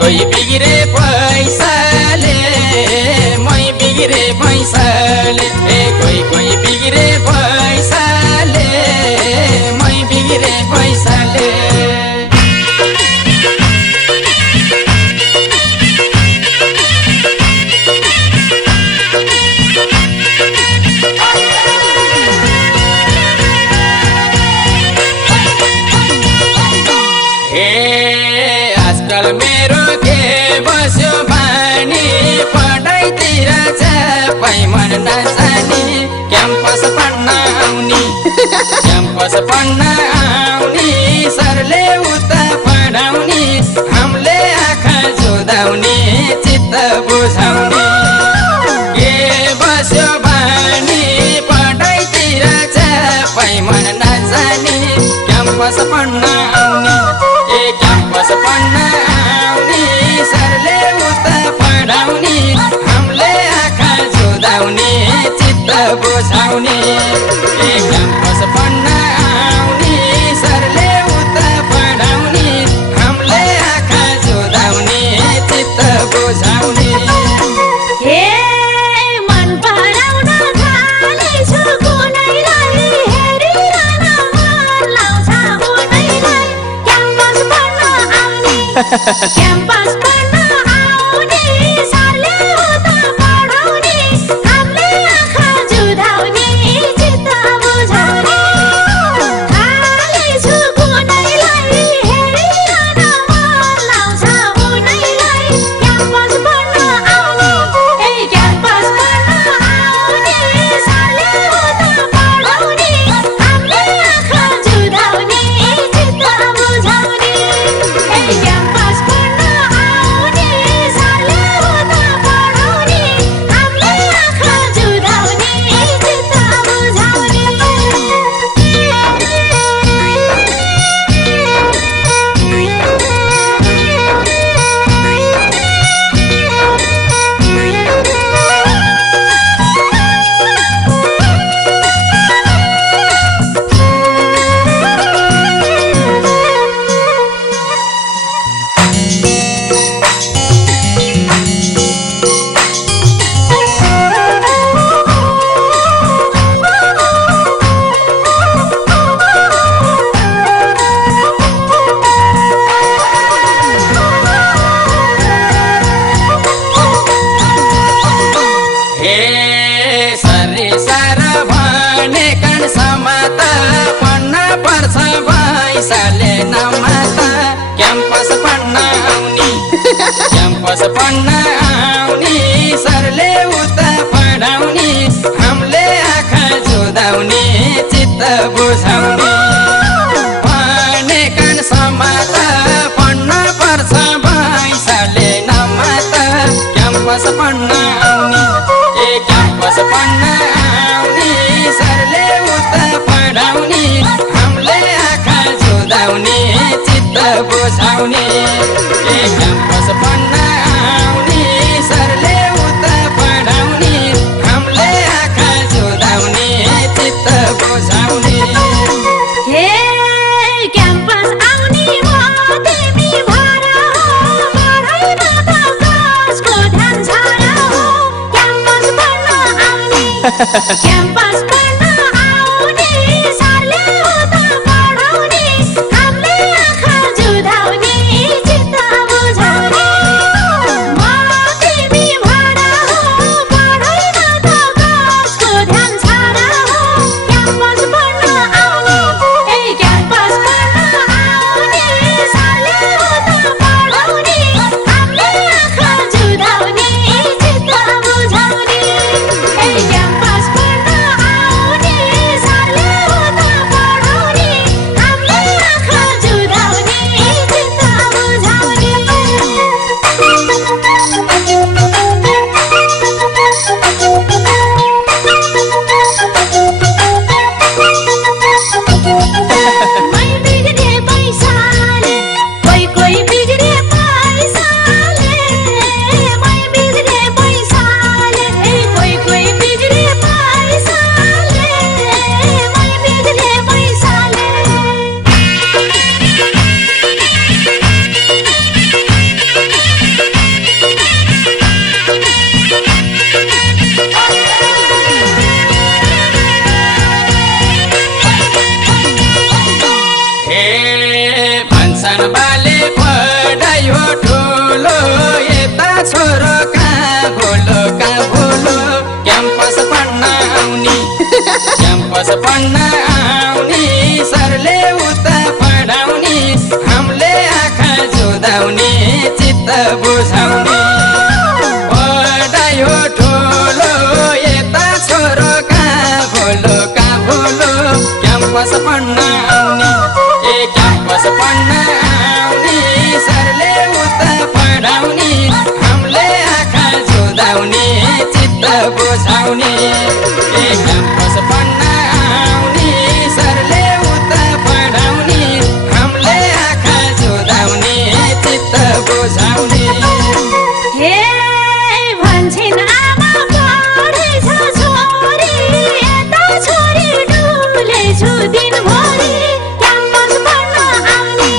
कोही बिग्रे पैसाले मै बिग्रे पैसाले कोही बिग्रे पैसाले मै बिग्रे पैसाले आजकल मेरो के बस्यो बानी पढाइतिर चापै मन नजानी क्याम्पस पढ्न आउनी क्याम्पस पढ्न आउनी सरले उता पढाउनी हामीले आँखा जुदाउने चित्त बुझाउने के बस्यो बानी पढाइतिर चापै मन नजानी क्याम्पस पढ्न आउनी क्याम्पस पढ्न आउनी सरले उता पढाउनी हामीले आँखा जुदाउने चित्त बुझाउने क्याम्पस पढ्न आउनी सरले उता पढाउनी हामीले आँखा जुदाउने चित्त बुझाउने क्याम्पस पढ्न आउने सरले उता पढाउने हामीले आँखा जुदाउने चित्त बुझाउने खाली छु कुनैलाई हेरिरहन मन लाउँछ उनैलाई क्याम्पस पढ्न आउने क्याम्पस पढ्न आउने सरले उता पढाउने हामीले आँखा जुदाउने चित्त बुझाउने क्याम्पस पढ्न आउने सरले उता पढाउने हामीले आँखा जुदाउने चित्त बुझाउने सरी सारा भने कान समाता पढ्न पर्छ पैसाले नमाता क्याम्पस पढ्न आउनी क्याम्पस पढ्न आउनी सरले उता पढाउनी हामीले आँखा जुदाउने चित्त बुझाउने भने कान समाता पढ्न पर्छ पैसाले नमाता क्याम्पस पढ्न आउनी क्याम्पस पढ्न आउनी सरले उता पढाउनी हामीले आँखा जुदाउने चित्त बुझाउने क्याम्पस पढ्न आउनी सरले उता पढाउनी हामीले आँखा जुदाउने चित्त बुझाउने क्याम्पस आउने म तिमी भर पढाइमा त कसको ध्यान छ र क्याम्पस पढ्न आउने क्याम्पस पढ्न आउने सरले उता पढाउने हामीले आँखा जुदाउने चित्त बुझाउने म तिमी भर पढाइमा त कसको ध्यान छ र क्याम्पस पढ्न आउने क्याम्पस पढ्न आउने सरले उता पढाउने हामीले आँखा जुदाउने चित्त बुझाउने क्याम्पस पढ्न बुझाउने पढाइ हो ठुलो यता छोरो कहाँ भोलो क्याम्पस पढ्न आउने क्याम्पस पढ्न आउने सरले उता पढाउने हामीले आँखा जुदाउने चित्त बुझाउने क्याम्पस पढ्न आउने सरले उता पढाउने हामीले आँखा जुदाउने चित्त बुझाउने हे भन्छन् आमा पढेछ छोरी यता छोरी डुलेछु दिनभरि क्याम्पस पढ्न आउने